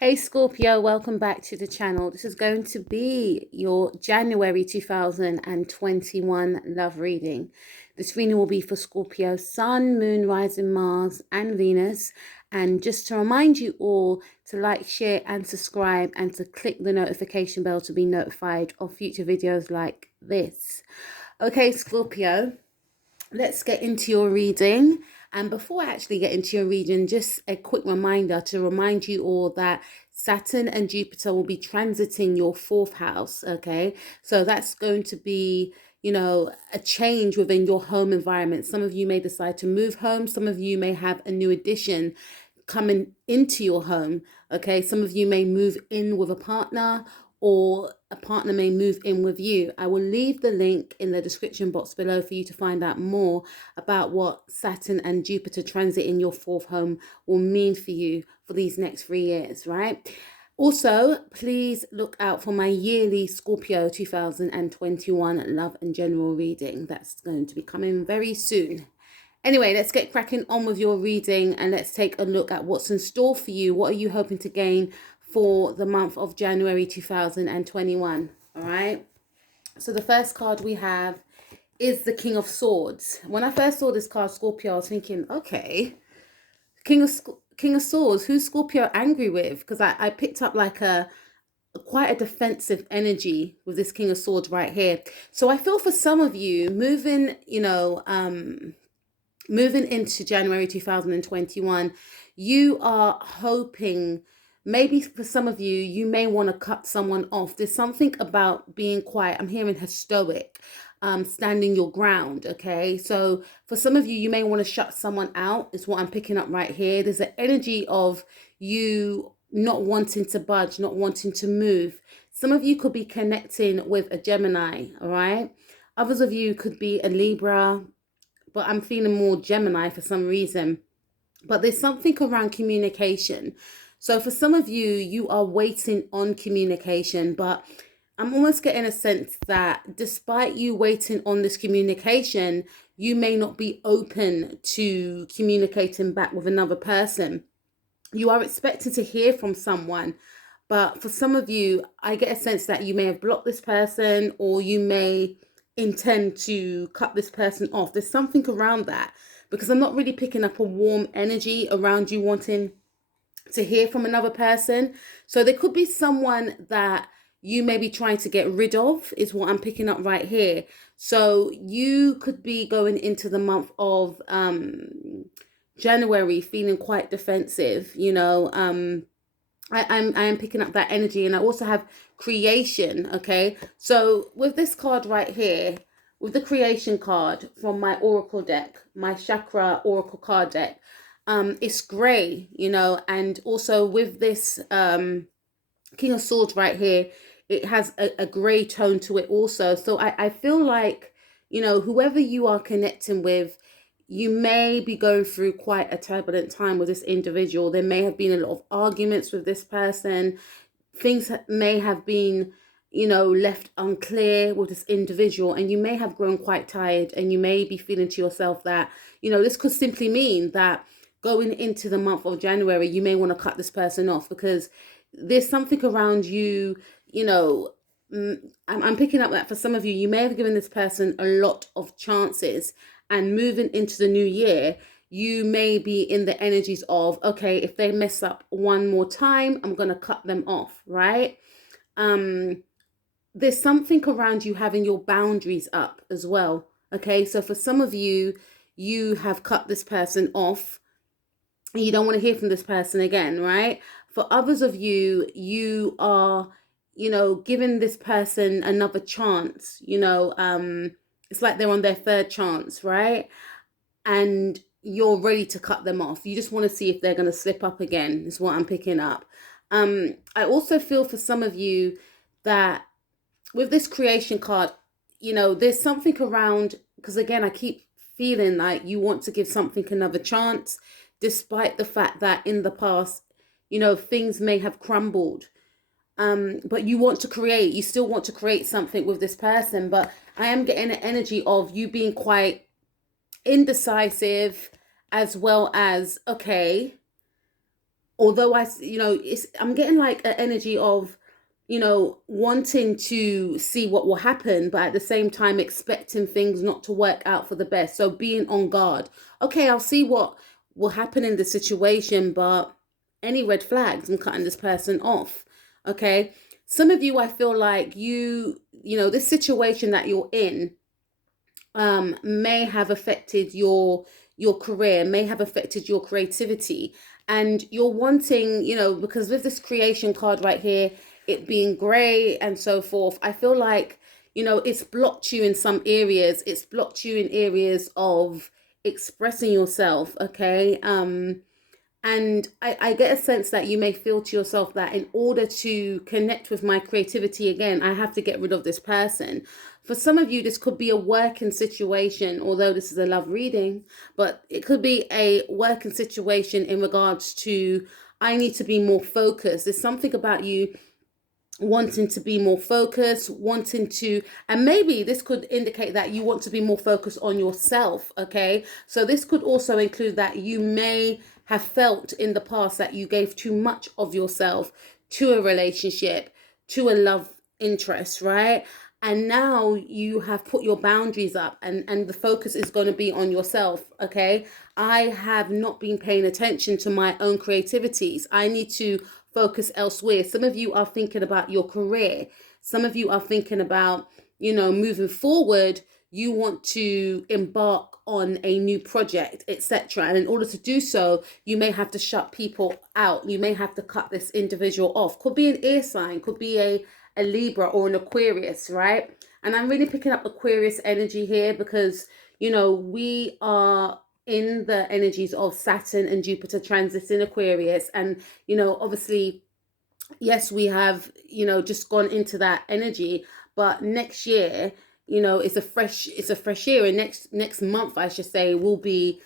Hey Scorpio, welcome back to the channel. This is going to be your January 2021 love reading. This reading will be for Scorpio Sun, Moon, Rising, Mars and Venus. And just to remind you all to like, share and subscribe and to click the notification bell to be notified of future videos like this. Okay, Scorpio, let's get into your reading. And before I actually get into your reading, just a quick reminder to remind you all that Saturn and Jupiter will be transiting your fourth house. Okay, so that's going to be, a change within your home environment. Some of you may decide to move home. Some of you may have a new addition coming into your home. Okay, some of you may move in with a partner, or a partner may move in with you. I will leave the link in the description box below for you to find out more about what Saturn and Jupiter transit in your fourth home will mean for you for these next 3 years, right? Also, please look out for my yearly Scorpio 2021 love and general reading. That's going to be coming very soon. Anyway, let's get cracking on with your reading and let's take a look at what's in store for you. What are you hoping to gain for the month of January 2021? All right. So the first card we have is the King of Swords. When I first saw this card, Scorpio, I was thinking, okay, King of Swords, who's Scorpio angry with? Because I picked up like quite a defensive energy with this King of Swords right here. So I feel for some of you moving into January 2021, you are hoping, maybe for some of you, you may want to cut someone off. There's something about being quiet. I'm hearing stoic, standing your ground. Okay, so for some of you, you may want to shut someone out, is what I'm picking up right here. There's an energy of you not wanting to budge, not wanting to move. Some of you could be connecting with a Gemini, all right? Others of you could be a Libra, but I'm feeling more Gemini for some reason. But there's something around communication. So for some of you, you are waiting on communication, but I'm almost getting a sense that despite you waiting on this communication, you may not be open to communicating back with another person. You are expected to hear from someone, but for some of you, I get a sense that you may have blocked this person, or you may intend to cut this person off. There's something around that, because I'm not really picking up a warm energy around you wanting to hear from another person. So there could be someone that you may be trying to get rid of, is what I'm picking up right here. So you could be going into the month of January feeling quite defensive, I am picking up that energy. And I also have creation. Okay, so with this card right here, with the creation card from my oracle deck, my chakra oracle card deck, it's gray, and also with this King of Swords right here, it has a gray tone to it also. So I feel like, whoever you are connecting with, you may be going through quite a turbulent time with this individual. There may have been a lot of arguments with this person. Things may have been, left unclear with this individual, and you may have grown quite tired, and you may be feeling to yourself that, this could simply mean that going into the month of January, you may want to cut this person off, because there's something around you, I'm picking up that for some of you, you may have given this person a lot of chances, and moving into the new year, you may be in the energies of, okay, if they mess up one more time, I'm going to cut them off, right? There's something around you having your boundaries up as well. Okay, so for some of you, you have cut this person off. You don't want to hear from this person again, right? For others of you, you are, giving this person another chance, it's like they're on their third chance, right? And you're ready to cut them off. You just want to see if they're going to slip up again, is what I'm picking up. I also feel for some of you that with this creation card, there's something around, because again, I keep feeling like you want to give something another chance, despite the fact that in the past, things may have crumbled. But you still want to create something with this person. But I am getting an energy of you being quite indecisive, as well as, okay, although I'm getting like an energy of, wanting to see what will happen, but at the same time expecting things not to work out for the best. So being on guard. Okay, I'll see what will happen in the situation, but any red flags, I'm cutting this person off. Okay. Some of you, I feel like this situation that you're in may have affected your career, may have affected your creativity, and you're wanting, because with this creation card right here, it being gray and so forth, I feel like, it's blocked you in some areas. It's blocked you in areas of expressing yourself. Okay. And I get a sense that you may feel to yourself that in order to connect with my creativity again, I have to get rid of this person. For some of you, this could be a working situation, although this is a love reading, but it could be a working situation in regards to, I need to be more focused. There's something about you wanting to be more focused, and maybe this could indicate that you want to be more focused on yourself. Okay, so this could also include that you may have felt in the past that you gave too much of yourself to a relationship, to a love interest, right? And now you have put your boundaries up, and the focus is going to be on yourself. Okay, I have not been paying attention to my own creativities. I need to focus elsewhere. Some of you are thinking about your career. Some of you are thinking about, moving forward. You want to embark on a new project, etc. And in order to do so, you may have to shut people out. You may have to cut this individual off. Could be an air sign, could be a Libra or an Aquarius, right? And I'm really picking up Aquarius energy here because, we are in the energies of Saturn and Jupiter transit in Aquarius. And, obviously, yes, we have, just gone into that energy, but next year, it's a fresh year. And next month, I should say, will be,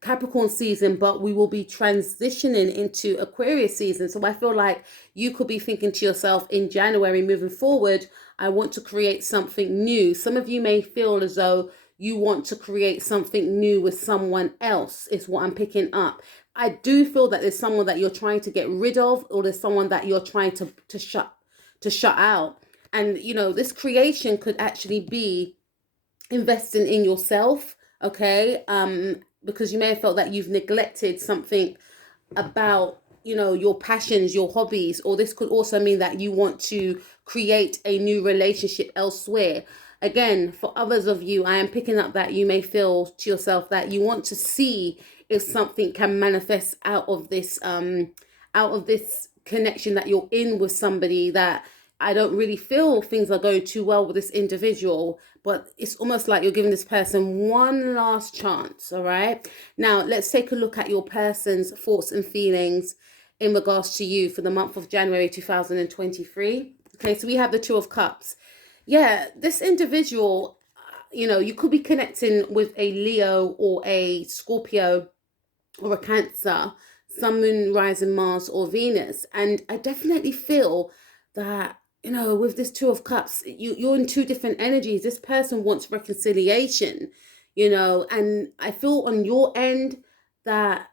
Capricorn season, but we will be transitioning into Aquarius season. So I feel like you could be thinking to yourself in January, moving forward, I want to create something new. Some of you may feel as though you want to create something new with someone else, is what I'm picking up. I do feel that there's someone that you're trying to get rid of, or there's someone that you're trying to shut out. And, this creation could actually be investing in yourself. Okay. Because you may have felt that you've neglected something about, your passions, your hobbies, or this could also mean that you want to create a new relationship elsewhere. Again, for others of you, I am picking up that you may feel to yourself that you want to see if something can manifest out of this connection that you're in with somebody, that I don't really feel things are going too well with this individual, but it's almost like you're giving this person one last chance. All right. Now let's take a look at your person's thoughts and feelings in regards to you for the month of January 2023. Okay, so we have the Two of Cups. Yeah, this individual, you could be connecting with a Leo or a Scorpio or a Cancer, Sun, Moon, Rising, Mars, or Venus. And I definitely feel that, with this Two of Cups, you're in two different energies. This person wants reconciliation, and I feel on your end that,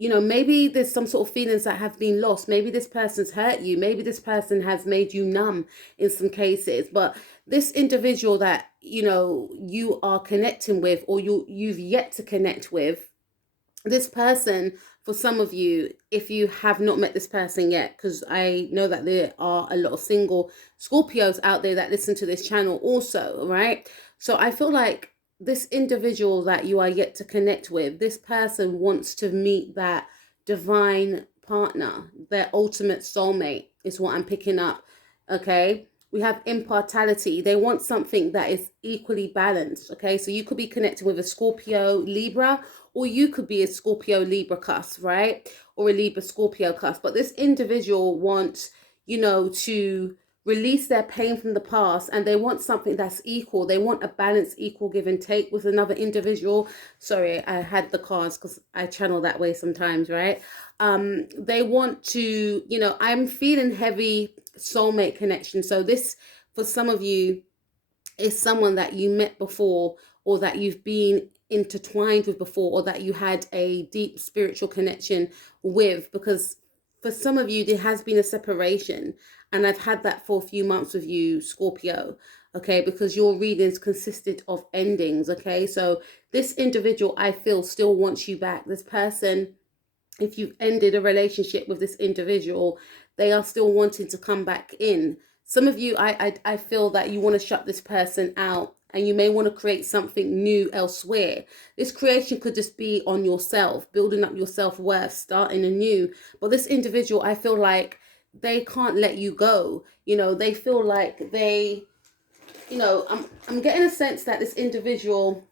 maybe there's some sort of feelings that have been lost. Maybe this person's hurt you. Maybe this person has made you numb in some cases. But this individual that, you are connecting with, or you've yet to connect with, this person, for some of you, if you have not met this person yet, because I know that there are a lot of single Scorpios out there that listen to this channel also, right? So I feel like this individual that you are yet to connect with, this person wants to meet that divine partner, their ultimate soulmate, is what I'm picking up. Okay. We have impartiality. They want something that is equally balanced. Okay, so you could be connected with a Scorpio Libra, or you could be a Scorpio Libra cusp, right? Or a Libra Scorpio cusp. But this individual wants, to release their pain from the past, and they want something that's equal. They want a balanced, equal give and take with another individual. Sorry, I had the cards because I channel that way sometimes, right? They want to, I'm feeling heavy soulmate connection. So this, for some of you, is someone that you met before, or that you've been intertwined with before, or that you had a deep spiritual connection with, because for some of you there has been a separation, and I've had that for a few months with you, Scorpio. Okay, because your readings consisted of endings. Okay, so this individual, I feel, still wants you back. This person, if you've ended a relationship with this individual, they are still wanting to come back in. Some of you, I feel that you want to shut this person out, and you may want to create something new elsewhere. This creation could just be on yourself, building up your self-worth, starting anew. But this individual, I feel like they can't let you go. You know, they feel like they, you know, I'm getting a sense that this individual,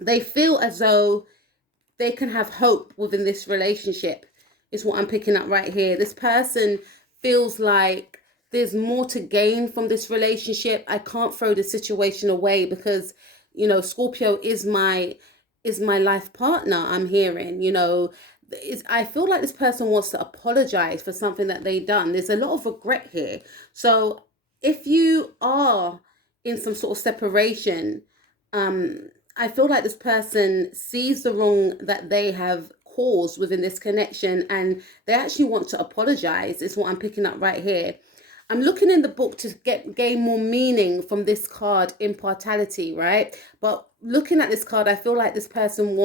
they feel as though they can have hope within this relationship, is what I'm picking up right here. This person feels like there's more to gain from this relationship. I can't throw the situation away because, you know, Scorpio is my life partner. I'm hearing, you know, I feel like this person wants to apologize for something that they done. There's a lot of regret here. So if you are in some sort of separation, I feel like this person sees the wrong that they have caused within this connection, and they actually want to apologize, is what I'm picking up right here. I'm looking in the book to gain more meaning from this card, impartiality, right? But looking at this card, I feel like this person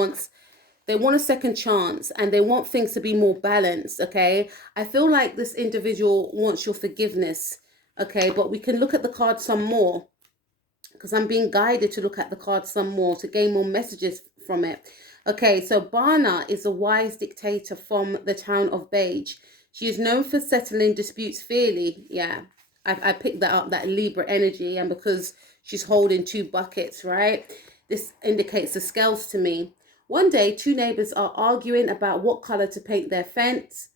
they want a second chance, and they want things to be more balanced. Okay, I feel like this individual wants your forgiveness. Okay, but we can look at the card some more, because I'm being guided to look at the card some more to gain more messages from it. Okay, so Barna is a wise dictator from the town of Beige. She is known for settling disputes fairly. Yeah, I picked that up, that Libra energy, and because she's holding two buckets, right? This indicates the scales to me. One day, two neighbors are arguing about what color to paint their fence.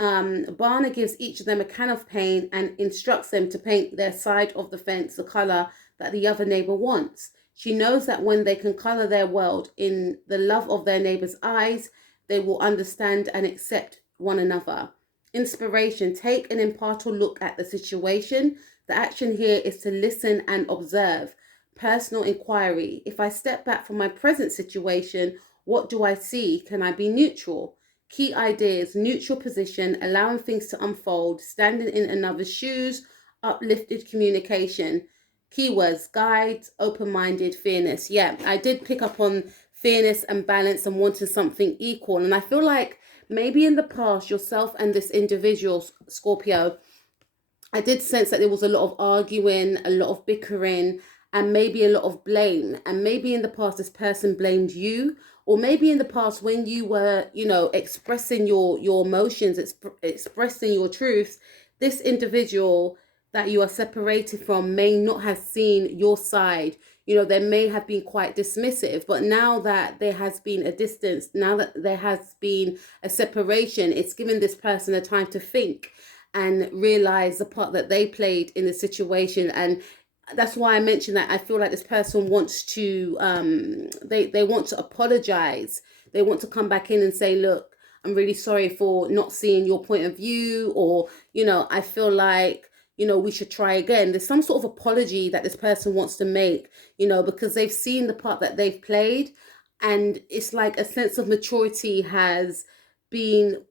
Barna gives each of them a can of paint and instructs them to paint their side of the fence the color that the other neighbor wants. She knows that when they can color their world in the love of their neighbor's eyes, they will understand and accept one another. Inspiration: take an impartial look at the situation. The action here is to listen and observe. Personal inquiry: if I step back from my present situation, what do I see? Can I be neutral? Key ideas: neutral position, allowing things to unfold, standing in another's shoes, uplifted communication. Keywords: guides, open-minded, fairness. Yeah, I did pick up on fairness and balance and wanting something equal. And I feel like maybe in the past, yourself and this individual, Scorpio, I did sense that there was a lot of arguing, a lot of bickering, and maybe a lot of blame. And maybe in the past, this person blamed you. Or maybe in the past, when you were, you know, expressing your emotions, expressing your truths, this individual that you are separated from may not have seen your side. You know, they may have been quite dismissive, but now that there has been a distance, now that there has been a separation, it's given this person a time to think and realize the part that they played in the situation. And that's why I mentioned that I feel like this person wants to, they want to apologize. They want to come back in and say, look, I'm really sorry for not seeing your point of view, or, you know, I feel like, you know, we should try again. There's some sort of apology that this person wants to make, you know, because they've seen the part that they've played, and it's like a sense of maturity has been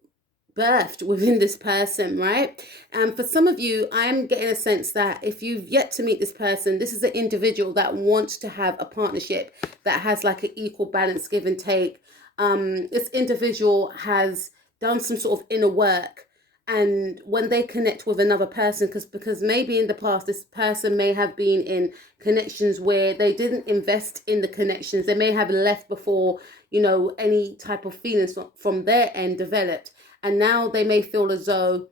birthed within this person, right? And for some of you, I'm getting a sense that if you've yet to meet this person, this is an individual that wants to have a partnership that has like an equal balance, give and take. This individual has done some sort of inner work, and when they connect with another person, because maybe in the past this person may have been in connections where they didn't invest in the connections, they may have left before, you know, any type of feelings from their end developed, and now they may feel as though,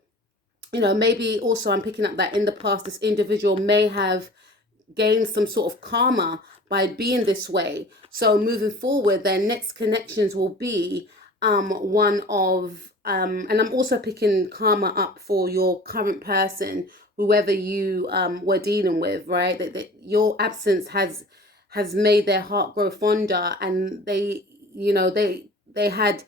you know, maybe also I'm picking up that in the past this individual may have gained some sort of karma by being this way. So moving forward, their next connections will be one of and I'm also picking karma up for your current person, whoever you were dealing with, right? That your absence has made their heart grow fonder, and they, you know, they had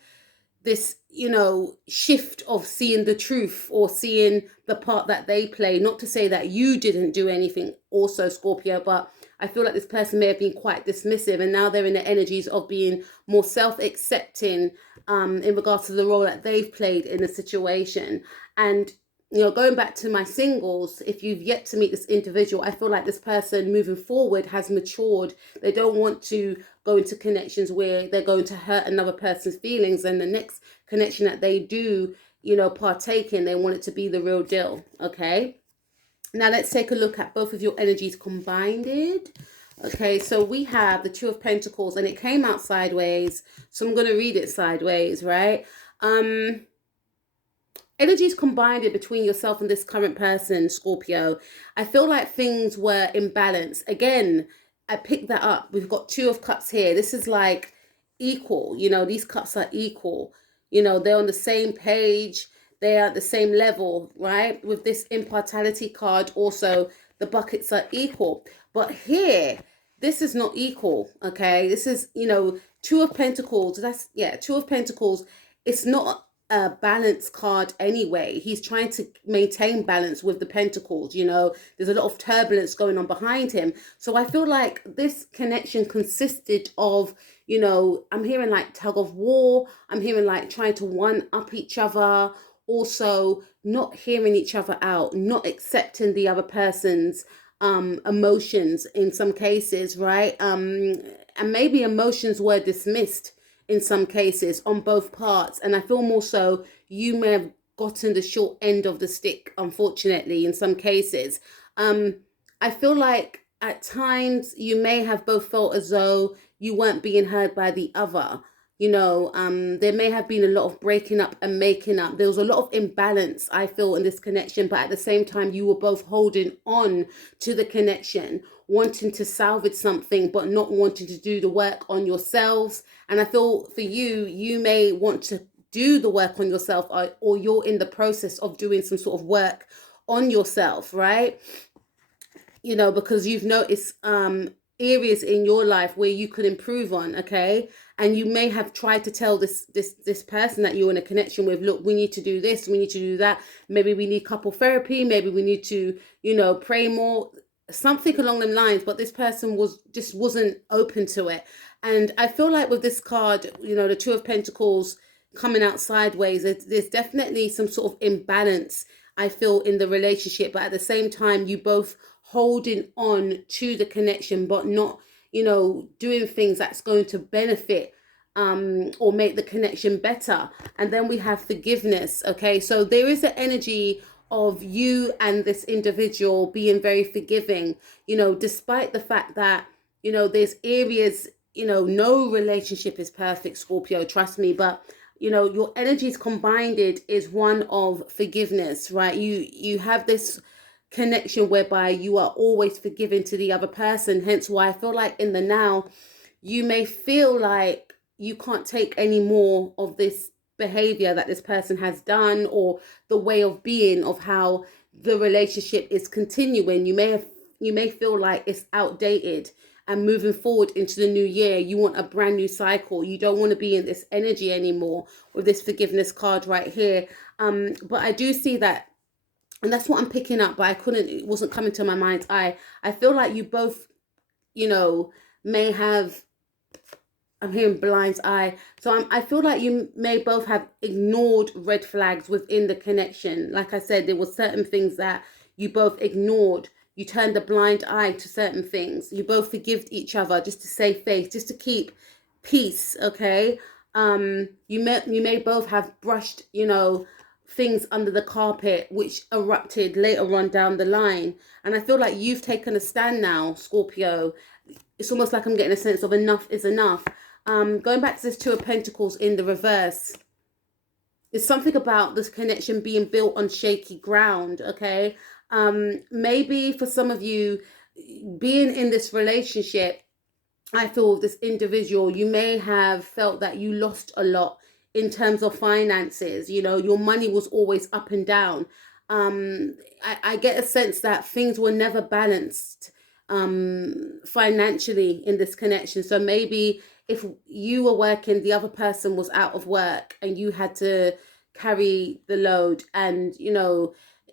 this, you know, shift of seeing the truth or seeing the part that they play. Not to say that you didn't do anything also, Scorpio, but I feel like this person may have been quite dismissive, and now they're in the energies of being more self-accepting in regards to the role that they've played in the situation. And going back to my singles, if you've yet to meet this individual, I feel like this person moving forward has matured. They don't want to go into connections where they're going to hurt another person's feelings, and the next connection that they do, partake in, they want it to be the real deal. Okay, now let's take a look at both of your energies combined. Okay, so we have the Two of Pentacles, and it came out sideways, so I'm going to read it sideways, right? Energies combined between yourself and this current person, Scorpio. I feel like things were imbalanced. Again, I picked that up. We've got Two of Cups here. This is like equal. These cups are equal. They're on the same page. They are at the same level, right? With this impartiality card, also, the buckets are equal. But here, this is not equal, okay? This is, Two of Pentacles. Two of Pentacles. It's not a balance card anyway. He's trying to maintain balance with the Pentacles. There's a lot of turbulence going on behind him. So I feel like this connection consisted of, I'm hearing like tug of war. I'm hearing like trying to one up each other. Also not hearing each other out, not accepting the other person's emotions in some cases, right? And maybe emotions were dismissed in some cases on both parts. And I feel more so you may have gotten the short end of the stick, unfortunately, in some cases. I feel like at times you may have both felt as though you weren't being heard by the other. There may have been a lot of breaking up and making up. There was a lot of imbalance, I feel, in this connection, but at the same time, you were both holding on to the connection, wanting to salvage something, but not wanting to do the work on yourselves. And I feel for you, you may want to do the work on yourself, or you're in the process of doing some sort of work on yourself, right? Because you've noticed areas in your life where you could improve on, okay? And you may have tried to tell this person that you're in a connection with, look, we need to do this, we need to do that. Maybe we need couple therapy. Maybe we need to, pray more, something along them lines. But this person wasn't open to it. And I feel like with this card, the Two of Pentacles coming out sideways, there's definitely some sort of imbalance, I feel, in the relationship. But at the same time, you both holding on to the connection, but not, doing things that's going to benefit or make the connection better. And then we have forgiveness. Okay, so there is an energy of you and this individual being very forgiving, despite the fact that, there's areas, no relationship is perfect, Scorpio, trust me, but your energies combined is one of forgiveness, right? You have this connection whereby you are always forgiving to the other person. Hence why I feel like in the now, you may feel like you can't take any more of this behavior that this person has done, or the way of being of how the relationship is continuing. You may feel like it's outdated, and moving forward into the new year, you want a brand new cycle. You don't want to be in this energy anymore with this forgiveness card right here. But I do see that, and that's what I'm picking up, but it wasn't coming to my mind's eye. I feel like you both, may have, I'm hearing blind's eye. So I feel like you may both have ignored red flags within the connection. Like I said, there were certain things that you both ignored. You turned a blind eye to certain things. You both forgave each other just to save face, just to keep peace, okay? You may both have brushed, things under the carpet which erupted later on down the line. And I feel like you've taken a stand now, Scorpio. It's almost like I'm getting a sense of enough is enough. Going back to this Two of Pentacles in the reverse, it's something about this connection being built on shaky ground, okay? Maybe for some of you, being in this relationship, I feel this individual, you may have felt that you lost a lot in terms of finances. Your money was always up and down. I get a sense that things were never balanced financially in this connection. So maybe if you were working, the other person was out of work, and you had to carry the load, and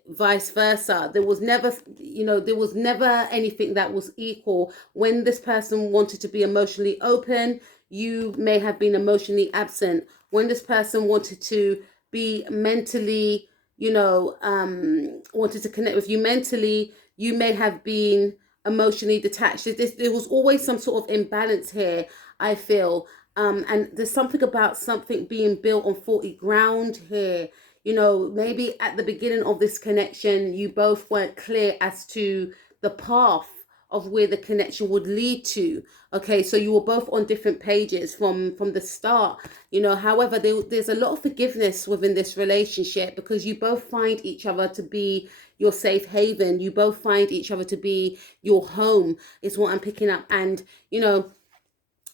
vice versa. There was never, there was never anything that was equal. When this person wanted to be emotionally open, you may have been emotionally absent. When this person wanted to be mentally, wanted to connect with you mentally, you may have been emotionally detached. There was always some sort of imbalance here, I feel. And there's something about something being built on faulty ground here. Maybe at the beginning of this connection, you both weren't clear as to the path of where the connection would lead to. Okay, so you were both on different pages from the start. However, there's a lot of forgiveness within this relationship, because you both find each other to be your safe haven. You both find each other to be your home, is what I'm picking up. And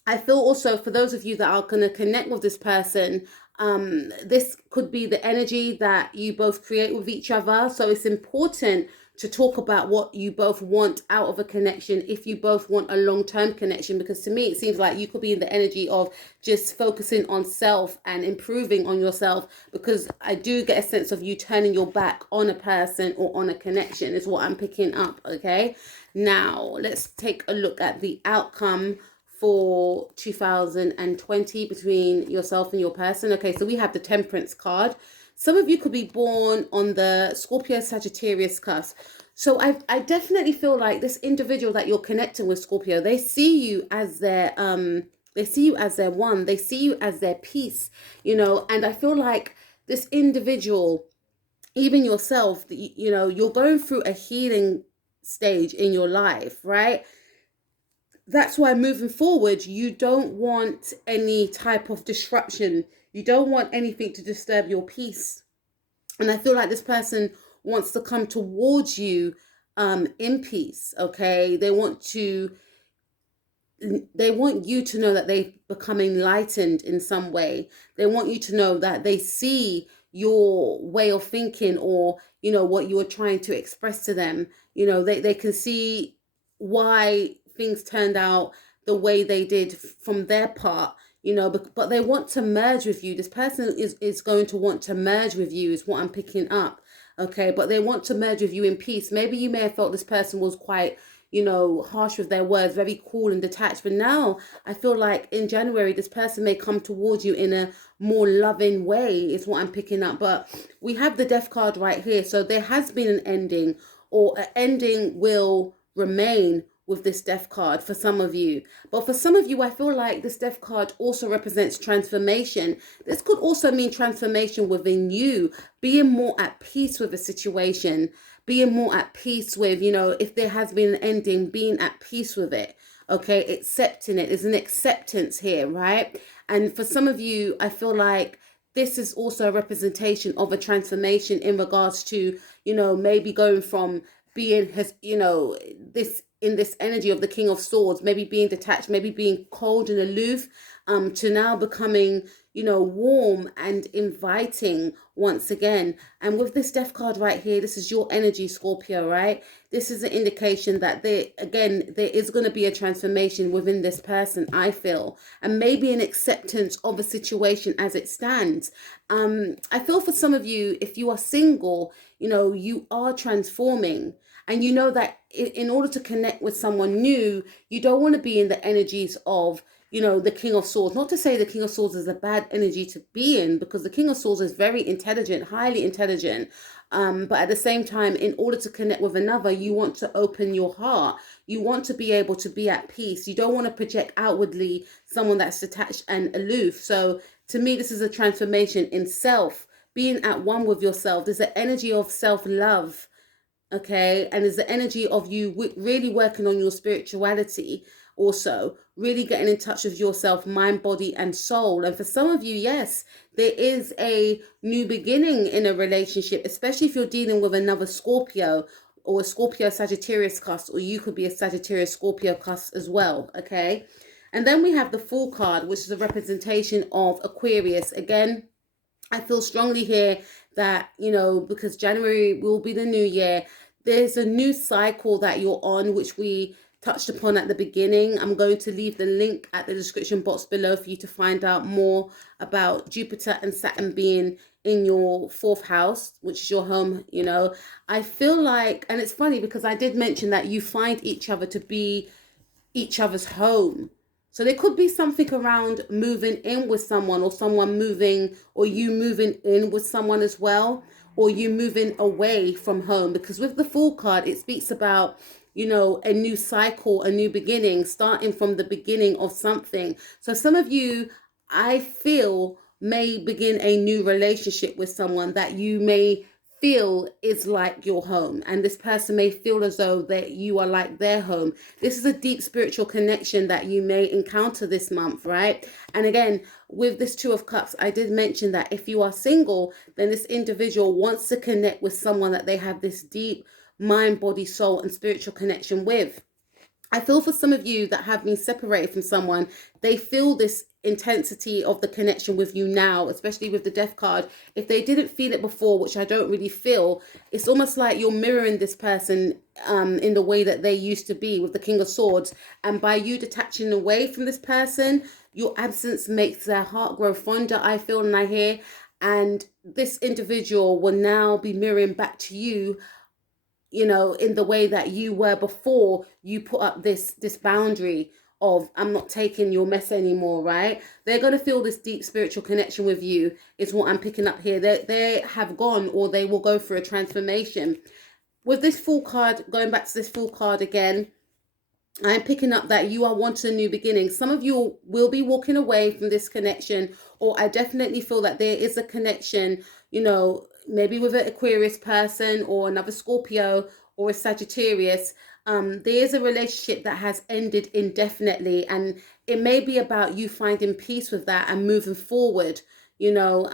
I feel also, for those of you that are going to connect with this person, this could be the energy that you both create with each other. So it's important to talk about what you both want out of a connection, if you both want a long-term connection, because to me it seems like you could be in the energy of just focusing on self and improving on yourself, because I do get a sense of you turning your back on a person or on a connection, is what I'm picking up. Okay, now let's take a look at the outcome for 2020 between yourself and your person. Okay, so we have the Temperance card. Some of you could be born on the Scorpio Sagittarius cusp. So I definitely feel like this individual that you're connecting with, Scorpio, they see you as their one. They see you as their peace, and I feel like this individual, even yourself, you're going through a healing stage in your life, right? That's why moving forward, you don't want any type of disruption. You don't want anything to disturb your peace. And I feel like this person wants to come towards you in peace. Okay, they want you to know that they've become enlightened in some way. They want you to know that they see your way of thinking, or what you are trying to express to them. They can see why things turned out the way they did from their part, but they want to merge with you. This person is going to want to merge with you, is what I'm picking up. Okay, but they want to merge with you in peace. Maybe you may have felt this person was quite harsh with their words, very cool and detached. But now I feel like in January, this person may come towards you in a more loving way, is what I'm picking up. But we have the Death card right here. So there has been an ending, or an ending will remain with this Death card for some of you. But for some of you, I feel like this Death card also represents transformation. This could also mean transformation within you, being more at peace with a situation, being more at peace with, if there has been an ending, being at peace with it. Okay, accepting it. There's an acceptance here, right? And for some of you, I feel like this is also a representation of a transformation in regards to, maybe going from being this energy of the King of Swords, maybe being detached, maybe being cold and aloof, to now becoming, warm and inviting once again. And with this Death card right here, this is your energy, Scorpio, right? This is an indication that there is going to be a transformation within this person, I feel, and maybe an acceptance of a situation as it stands. I feel for some of you, if you are single, you are transforming. And you know that in order to connect with someone new, you don't want to be in the energies of, the King of Swords. Not to say the King of Swords is a bad energy to be in, because the King of Swords is very intelligent, highly intelligent. But at the same time, in order to connect with another, you want to open your heart. You want to be able to be at peace. You don't want to project outwardly someone that's detached and aloof. So to me, this is a transformation in self, being at one with yourself. There's an energy of self-love. Okay, and there's the energy of you really working on your spirituality, also really getting in touch with yourself, mind, body and soul. And for some of you, yes, there is a new beginning in a relationship, especially if you're dealing with another Scorpio, or a Scorpio Sagittarius cusp, or you could be a Sagittarius Scorpio cusp as well. Okay, and then we have the Fool card, which is a representation of Aquarius. Again, I feel strongly here that, because January will be the new year, there's a new cycle that you're on, which we touched upon at the beginning. I'm going to leave the link at the description box below for you to find out more about Jupiter and Saturn being in your fourth house, which is your home, you know, I feel like, and it's funny because I did mention that you find each other to be each other's home. So there could be something around moving in with someone, or someone moving, or you moving in with someone as well, or you moving away from home. Because with the Fool card, it speaks about, you know, a new cycle, a new beginning, starting from the beginning of something. So some of you, I feel, may begin a new relationship with someone that you may feel is like your home, and this person may feel as though that you are like their home. This is a deep spiritual connection that you may encounter this month, right? And again, with this Two of Cups, I did mention that if you are single, then this individual wants to connect with someone that they have this deep mind, body, soul, and spiritual connection with. I feel for some of you that have been separated from someone, they feel this intensity of the connection with you now, especially with the Death card. If they didn't feel it before, which I don't really feel, it's almost like you're mirroring this person in the way that they used to be with the King of Swords. And by you detaching away from this person, your absence makes their heart grow fonder, I feel and I hear. And this individual will now be mirroring back to you, you know, in the way that you were before you put up this boundary of, I'm not taking your mess anymore, right? They're going to feel this deep spiritual connection with you, is what I'm picking up here. They have gone, or they will go through a transformation. With this Fool card, going back to this Fool card again, I'm picking up that you are wanting a new beginning. Some of you will be walking away from this connection, or I definitely feel that there is a connection, you know, maybe with an Aquarius person or another Scorpio or a Sagittarius. There is a relationship that has ended indefinitely, and it may be about you finding peace with that and moving forward, you know,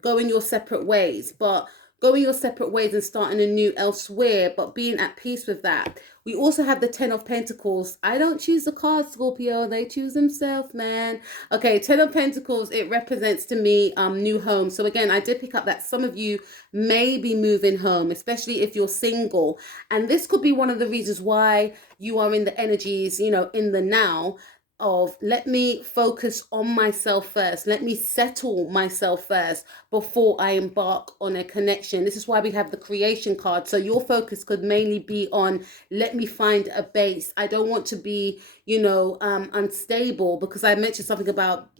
going your separate ways. But going your separate ways and starting anew elsewhere, but being at peace with that. We also have the Ten of Pentacles. I don't choose the cards, Scorpio. They choose themselves, man. Okay, Ten of Pentacles, it represents to me new home. So again, I did pick up that some of you may be moving home, especially if you're single. And this could be one of the reasons why you are in the energies, you know, in the now, of let me focus on myself first. Let me settle myself first before I embark on a connection. This is why we have the Creation card. So your focus could mainly be on, let me find a base. I don't want to be, you know, unstable, because I mentioned something about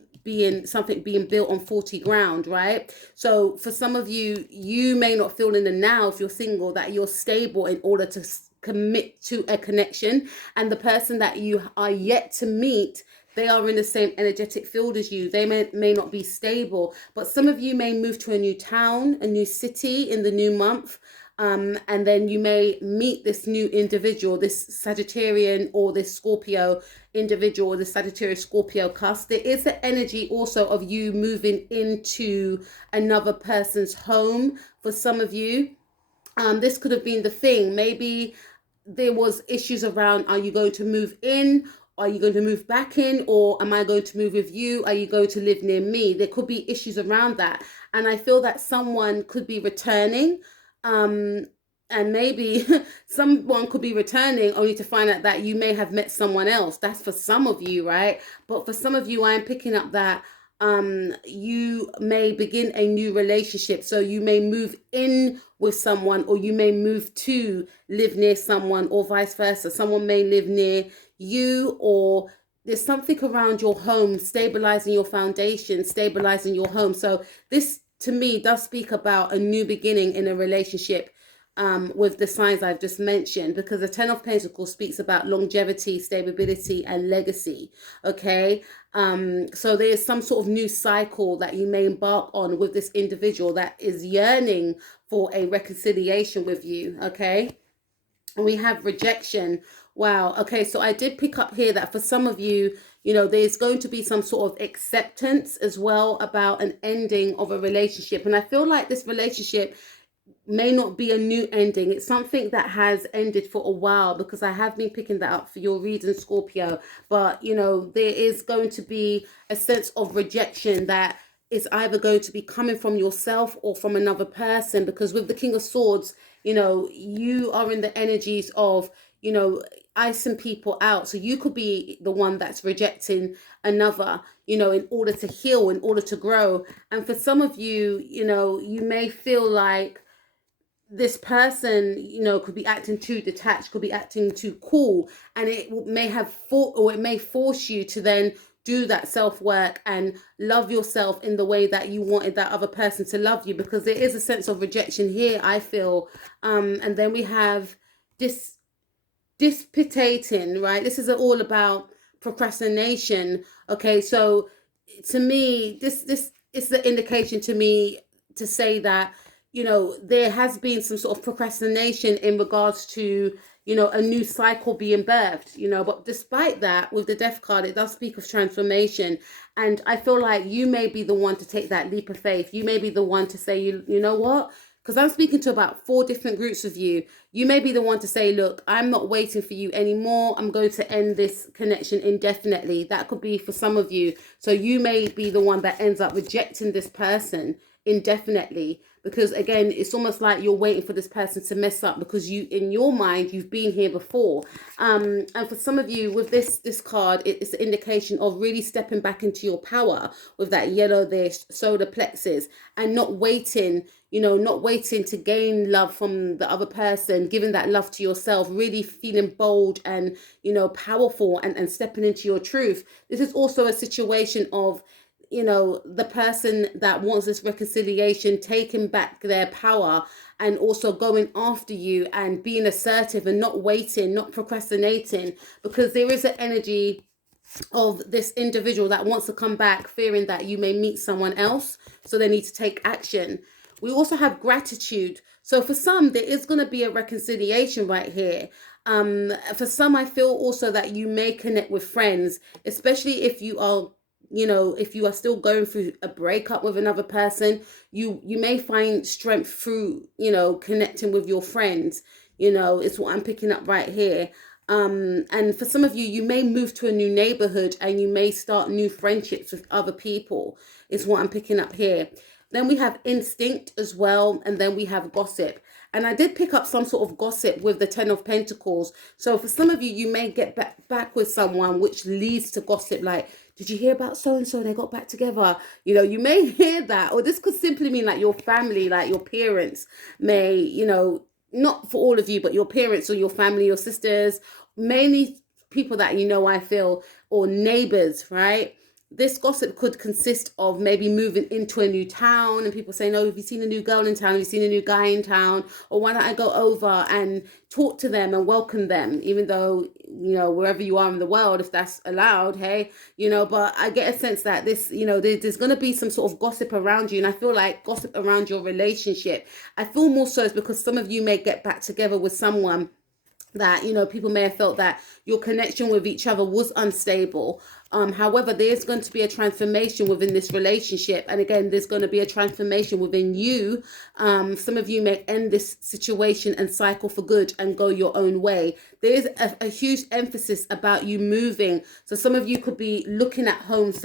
something being built on faulty ground, right? So for some of you, you may not feel in the now, if you're single, that you're stable in order to commit to a connection. And the person that you are yet to meet, they are in the same energetic field as you. They may not be stable, but some of you may move to a new town, a new city in the new month. And then you may meet this new individual, this Sagittarian or this Scorpio individual, or the Sagittarius Scorpio cusp. There is the energy also of you moving into another person's home for some of you. This could have been the thing. Maybe there was issues around, are you going to move in? Are you going to move back in? Or am I going to move with you? Are you going to live near me? There could be issues around that. And I feel that someone could be returning. And maybe someone could be returning only to find out that you may have met someone else. That's for some of you, right? But for some of you, I'm picking up that you may begin a new relationship. So you may move in with someone, or you may move to live near someone, or vice versa. Someone may live near you, or there's something around your home, stabilizing your foundation, stabilizing your home. So this to me does speak about a new beginning in a relationship with the signs I've just mentioned, because the Ten of Pentacles speaks about longevity, stability, and legacy. Okay, so there's some sort of new cycle that you may embark on with this individual that is yearning for a reconciliation with you. Okay, and we have rejection. Wow. Okay, so I did pick up here that for some of you, you know, there's going to be some sort of acceptance as well about an ending of a relationship. And I feel like this relationship may not be a new ending. It's something that has ended for a while, because I have been picking that up for your reading, Scorpio. But, you know, there is going to be a sense of rejection that is either going to be coming from yourself or from another person, because with the King of Swords, you know, you are in the energies of, you know, icing people out. So you could be the one that's rejecting another, you know, in order to heal, in order to grow. And for some of you, you know, you may feel like this person, you know, could be acting too detached, could be acting too cool, and it may have or it may force you to then do that self-work and love yourself in the way that you wanted that other person to love you, because there is a sense of rejection here, I feel. And then we have dissipating, right? This is all about procrastination. Okay, so to me, this is the indication to me to say that, you know, there has been some sort of procrastination in regards to, you know, a new cycle being birthed, you know. But despite that, with the Death card, it does speak of transformation. And I feel like you may be the one to take that leap of faith. You may be the one to say, you know what? Because I'm speaking to about 4 different groups of you. You may be the one to say, look, I'm not waiting for you anymore. I'm going to end this connection indefinitely. That could be for some of you. So you may be the one that ends up rejecting this person indefinitely, because again, it's almost like you're waiting for this person to mess up, because you, in your mind, you've been here before. And for some of you, with this card, it's an indication of really stepping back into your power with that yellow there, solar plexus, and not waiting, you know, not waiting to gain love from the other person, giving that love to yourself, really feeling bold and, you know, powerful, and stepping into your truth. This is also a situation of, you know, the person that wants this reconciliation, taking back their power and also going after you and being assertive and not waiting, not procrastinating, because there is an energy of this individual that wants to come back fearing that you may meet someone else, so they need to take action. We also have gratitude. So for some, there is going to be a reconciliation right here. For some, I feel also that you may connect with friends, especially if you are, you know, if you are still going through a breakup with another person. You may find strength through, you know, connecting with your friends. You know, it's what I'm picking up right here. And for some of you, you may move to a new neighborhood and you may start new friendships with other people, is what I'm picking up here. Then we have instinct as well, and then we have gossip. And I did pick up some sort of gossip with the 10 of Pentacles. So for some of you, you may get back with someone, which leads to gossip, like, did you hear about so-and-so? They got back together. You know, you may hear that. Or this could simply mean like your family, like your parents may, you know, not for all of you, but your parents or your family, your sisters, mainly people that you know, I feel, or neighbors, right? This gossip could consist of maybe moving into a new town and people saying, oh, have you seen a new girl in town? Have you seen a new guy in town? Or why don't I go over and talk to them and welcome them, even though, you know, wherever you are in the world, if that's allowed, hey, you know. But I get a sense that this, you know, there's going to be some sort of gossip around you. And I feel like gossip around your relationship. I feel more so is because some of you may get back together with someone that, you know, people may have felt that your connection with each other was unstable. However, there's going to be a transformation within this relationship. And again, there's going to be a transformation within you. Some of you may end this situation and cycle for good and go your own way. There is a huge emphasis about you moving. So some of you could be looking at homes that